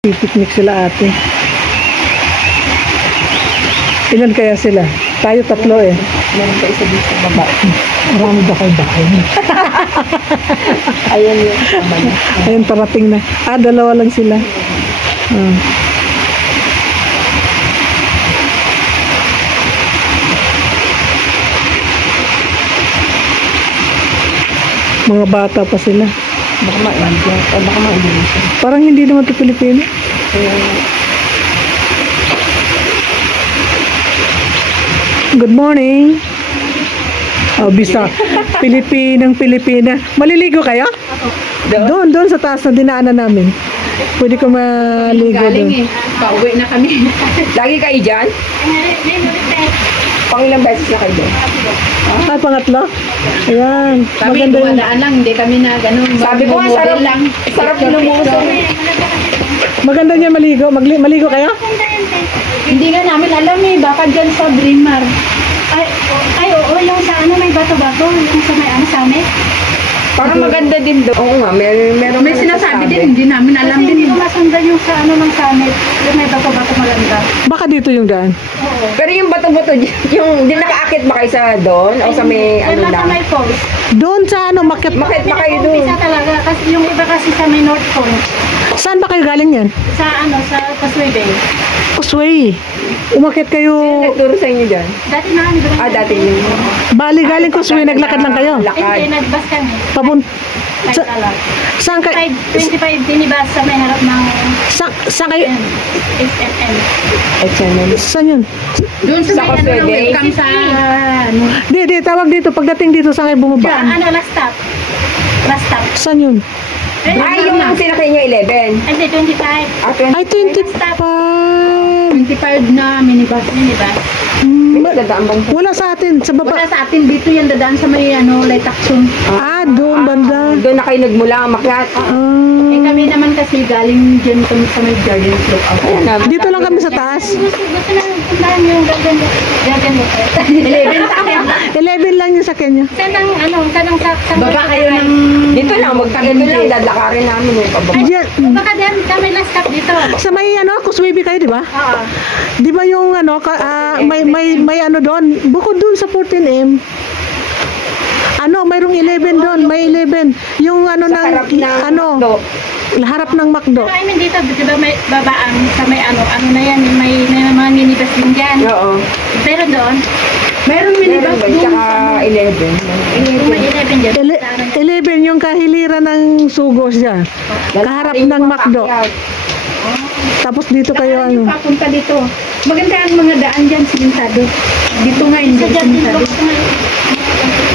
Pipiknik sila ate. Ilan kaya sila? Tayo tatlo eh. Meron pa isa dito baba. Marami ba kayo bahay? Ayan yung kasama niya. Ayun, parating na. Dalawa lang sila. Mga bata pa sila. Baka ma-India. O baka ma-Indonesia. Parang hindi naman ito Pilipino. Good morning. Oh, bisa. Pilipina. Maliligo kayo? Doon sa taas na dinaanan namin. Pwede ko maligo doon. Pauwi na kami. Lagi kayo dyan? Pangilang beses na kayo dyan? Pangatlo? Ayan. Kami Maganda yun. dumadaan lang, hindi kami na ganun. Sabi ko nga, sarap lumuso. Maganda niya maligo. Maligo kayo? Hindi nga namin alam eh, baka dyan sa Dreamer. Ay, oo, yung sa ano, may bato-bato, yung sa may ano, summit. Parang maganda din doon. Oo nga, meron May sinasabi din, hindi namin alam Kasi hindi din. ko masundan yung sa ano ng summit, yung may bato-bato maganda. Baka dito yung daan. Oo. Pero yung bato-bato, yung di nakaakit ba kayo sa doon? O sa may ano Nasa lang? may falls. Doon sa ano, makit. Bakit ba kayo doon? Isa talaga, kasi yung iba kasi sa may North Pole. Saan ba kayo galing yan? Sa ano, sa Causeway Bay. Usway. Umakit kayo. Nagturo sa inyo dyan? Dati na kami doon. Dati yung... Bali, galing Usway. Naglakad lang kayo. Hindi, Lakad. nagbas kami. Pabunt. Kahit Sa, alam. saan kayo? 25 dinibas sa may harap ng Saan kayo? SMM. Saan yun? Doon sa Sa may ano, Causeway Bay? welcome sa ano. Di, tawag dito. Pagdating dito, saan kayo Sa bumaba? ano, last stop. Last stop. Saan yun? Yung sinakay nyo 11? Hindi, 25. Ay, 25. 25 na minibus. Dadaan bang? Wala sa atin. Sa baba. Wala sa atin dito yan, dadaan sa may ano, Laitaksun. Doon banda. Doon na kayo nagmula, makyat. Eh kami naman kasi galing dyan sa may garden slope out. Ayan na. Dito lang kami sa taas. Gusto na puntahan yung garden hotel. 11 sa akin. 11 lang yung sakyan niya. Kanang sa Baba kayo ng... Dito lang, dito lang, dadakarin namin yung pababa. Diyan, Baka diyan kami last stop dito. sa may ano, Kuswibi kayo, di ba? Oo. Di ba yung ano, may ano doon, bukod doon sa 14M, ano, mayroong 11 doon, may 11. Yung ano Sa harap ng ano, McDo. harap ng McDo. Pero I mean dito, di ba may babaan sa may ano na yan, may mga minibus din dyan. Oo. Pero doon, Mayroong minibus Meron ba? doon. Tsaka 11. yung may 11 dyan. 11 yung kahiliran ng sugos dyan. Kaharap ng McDo. Tapos dito kayo Yung ano. papunta dito. Maganda ang mga daan dyan, simentado. Dito nga, hindi Sa Jardin simentado. Lockout na.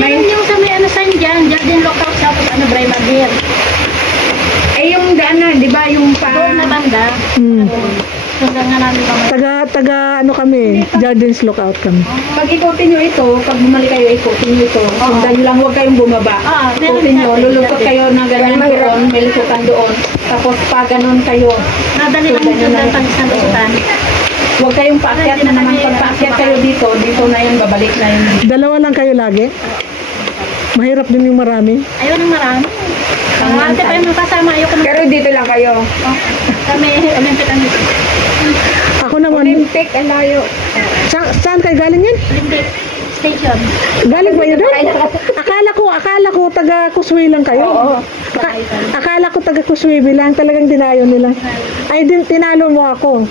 Meron yung sa may ano sign dyan, Jardin Lockout sa ano, Brimadir. Eh, yung daan na, di ba, yung Doon na banda. Sundan nga namin ba? Taga ano kami, Jardins Lookout kami. Pag ikutin nyo ito, pag bumalik kayo, ikutin nyo ito. Sundan nyo lang, huwag kayong bumaba. Ikutin nyo, lulukot kayo na ganyan doon, may lusutan doon. Tapos pa ganon kayo. Nadali lang yung sundan pag sa lusutan. Huwag kayong paakyat na naman. Pag paakyat kayo dito, dito na yun, babalik na yun. Dalawa lang kayo lagi. Mahirap din yung marami. Ayaw ng marami. Ang ate pa yung kasama, ayoko na. Pero dito lang kayo. Kami, Olympic ano. Ako naman, Olympic, ang layo. saan kayo galing yan? Olympic Station. Galing ba yun doon? Akala ko taga Kuswi lang kayo. Oo. Akala ko taga Kuswi lang, talagang dinayo nila. Ay, tinalo mo ako.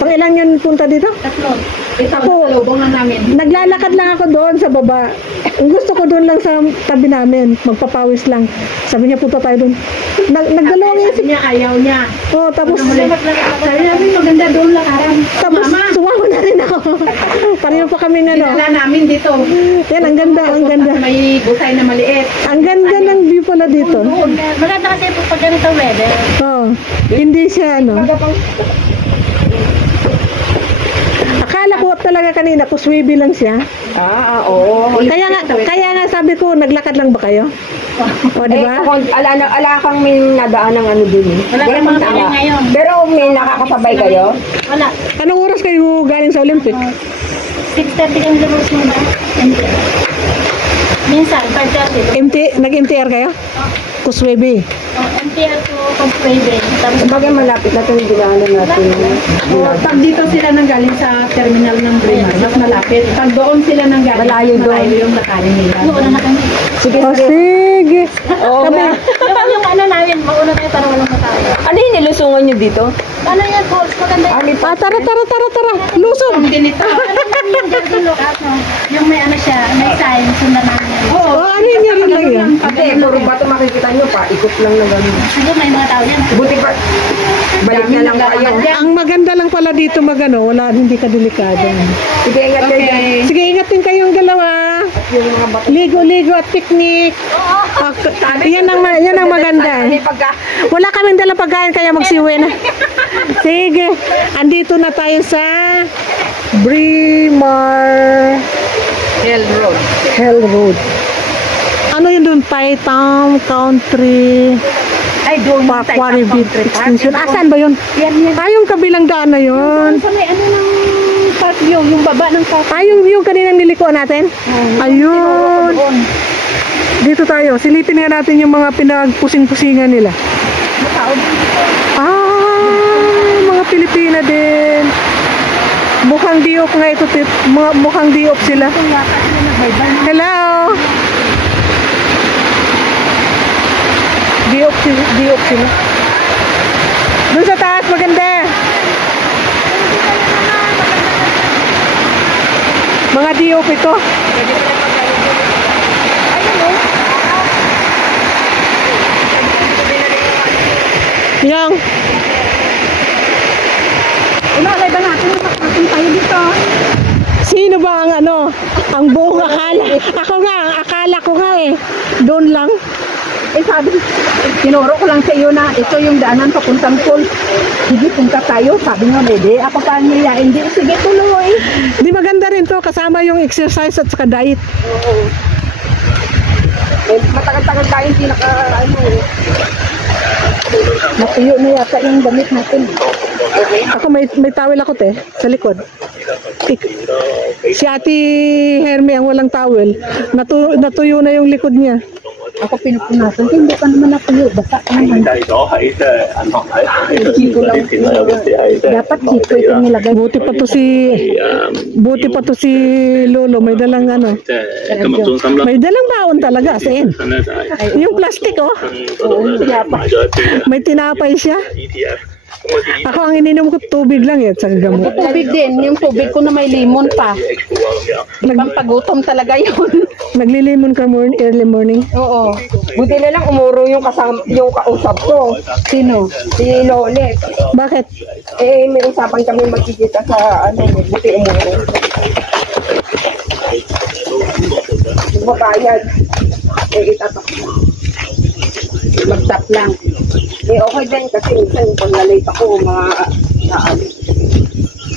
Pang ilan yun punta dito? Tatlo. Ako, Lubong na namin. naglalakad lang ako doon sa baba. Ang gusto ko doon lang sa tabi namin, magpapawis lang. Sabi niya, punta tayo doon. Nagdalawang Sabi niya, ayaw niya. Oh, tapos Sabi namin, maganda doon lakaran. sumama na rin ako. Pareho pa kami ano. Dinala namin dito. Yan, ang ganda, ang ganda. May busay na maliit. Ang ganda ng view pala dito. Maganda kasi pag ganito weather. Oh, hindi siya ano. Akala ko talaga kanina, Kuswibi lang siya. Oo. Kaya nga sabi ko, naglakad lang ba kayo? O, di ba? Ala kang may nadaan ng ano dun eh. Wala kang mga tao ngayon. Pero may nakakasabay kayo? Wala. Anong oras kayo galing sa Olympic? 6:30 kami lumabas mo ba? Minsan, 5:30. Nag-MTR kayo? Puswebe. MTR to Pagpwede. Tapos Bagay malapit na itong ginaanan natin. Pag dito sila nanggaling sa terminal ng Braemar, mas malapit. Pag doon sila nanggaling, Malayo doon. malayo yung lakarin nila. mauna na kami. Sige, Oh, sige. sige. Oo Kami. nga. Yung ano namin, mauna tayo para walang matalo. Ano yung nilusungan nyo dito? Ano yan, Paul? Maganda yun. Ah, tara. Lusog. Ang ganito. Alam namin yung Jardine Lookout, no? Yung may ano siya, may sign, sundan namin. Oo, Oh, ano yun rin lang yan? Hindi, puro bato makikita nyo pa. Ikot lang na gano'n. Siguro may mga tao yan. Buti pa. Balik na lang kayo. Ang maganda lang pala dito magano, wala, hindi ka delikado. Sige, ingat kayo dyan. Okay. Sige, ingatin kayong dalawa. Yung mga bato. Ligo-ligo at picnic. Yan ang maganda. Ano yung pagka... Wala kaming dalang pagkain kaya magsiuwi na. Sige, andito na tayo sa Braemar Hell Road. Ano yun doon? Paitam Country Ay, doon Park Warivit Extension. Asan ba yun? Yan. Yung kabilang daan na yun. Sa may ano ng park view, yung baba ng park. Yung kaninang nilikuan natin? Ayun. Doon. Dito tayo. Silipin nga natin yung mga pinagpusing-pusingan nila. Mga Pilipina din. Mukhang diop nga ito. Mukhang diop sila. Hello. Diop sila. Doon sa taas, maganda. Mga diop ito. Yang. Inaalay ba natin? Makakasin tayo dito. Sino ba ang ang buong akala? Ako nga, ang akala ko nga doon lang. Sabi, tinuro ko lang sa iyo na ito yung daanan papuntang pool. Sige, punta tayo. Sabi nga, bede, ako pa niya, hindi. Sige, tuloy. Di maganda rin to, kasama yung exercise at saka diet. Matagal-tagal tayong Natuyo na yata yung damit natin. Ako may towel ako sa likod. Si Ate Hermie ang walang towel. Natuyo na yung likod niya. Ako pinupunasan. Hindi pa naman natuyo. Basta naman. Dapat chiko itong nilagay. Buti pa to si Lolo, may dalang may dalang baon talaga as in. Yung plastic may tinapay siya. Ako ang ininom ko tubig lang sa gamot. Tubig din. Yung tubig ko na may limon pa. Pampagutom talaga yun. Naglilimon ka early morning? Oo. Buti na lang umuro yung kausap ko. Sino? Si Lolet. Bakit? May usapan kami magkikita sa buti umuro. Magbayad. Itatak mo. Mag-tap lang. Okay din kasi minsan pag na-late ako,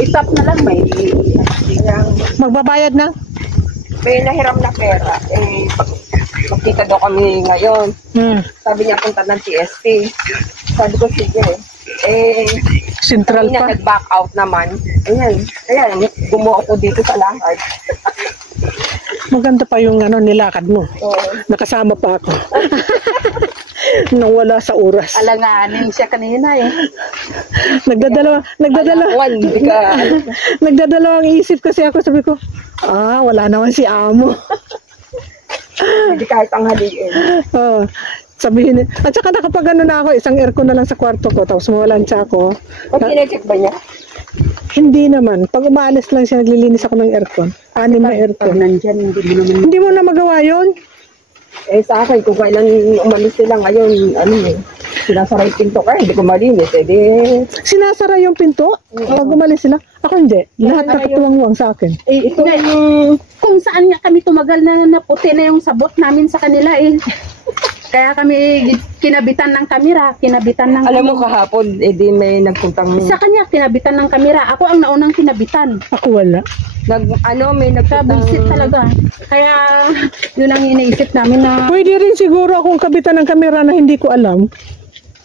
I-tap na lang may. Magbabayad na? may nahiram na pera. Magkita daw kami ngayon. Sabi niya punta ng TST. Sabi ko sige. Central Sabi niya pa. nag-back out naman. Ayan, gumawa ako dito sa lahat. Maganda pa yung nilakad mo. Nakasama pa ako. Nang wala sa oras. Alanganin siya kanina Nagdadalawang isip kasi ako. Sabi ko, wala naman si Amo. Hindi kahit ang haliin. Sabihin niya. At saka nakapag na ako, isang aircon na lang sa kwarto ko, tapos mawalan siya ako. Pag sinecheck ba niya? Hindi naman. Pag umaalis lang siya, naglilinis ako ng aircon. 6 na aircon. Nandyan, Hindi mo na magawa yun? Sa akin, kung kailan umalis sila ngayon, sinasara yung pinto ka, hindi ko malinis. Sinasara yung pinto? Pag umalis sila? Ako hindi. Lahat nakatuwang-wang sa akin. Ito kung saan nga kami tumagal na puti na yung sabot namin sa kanila Kaya kami kinabitan ng kamera, Alam mo kahapon, di may nagpuntang... Sa kanya, kinabitan ng kamera. Ako ang naunang kinabitan. Ako wala. May nagpuntang... Kabisit talaga. Kaya, yun ang iniisip namin na... Pwede rin siguro akong kabitan ng kamera na hindi ko alam.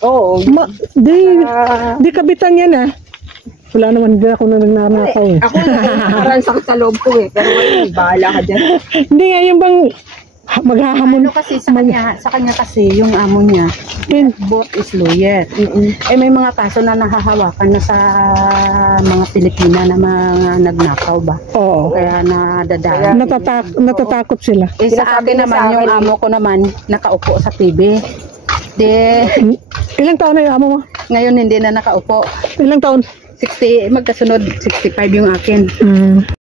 Oo. Di kabitan yan Wala naman din ako na nagnanakaw Ako parang sakit sa loob ko Pero bahala ka dyan. Hindi nga yung bang maghahamon. Ano kasi sa kanya kasi yung amo niya, both is lawyer. Eh may mga kaso na nahahawakan na sa mga Pilipina na mga nagnakaw ba? Oo. Kaya nadadaan. Natatakot sila. Eh sa akin naman, yung amo ko naman, nakaupo sa TV. Ilang taon na yung amo mo? Ngayon hindi na nakaupo. Ilang taon? 60, magkasunod 65 yung akin.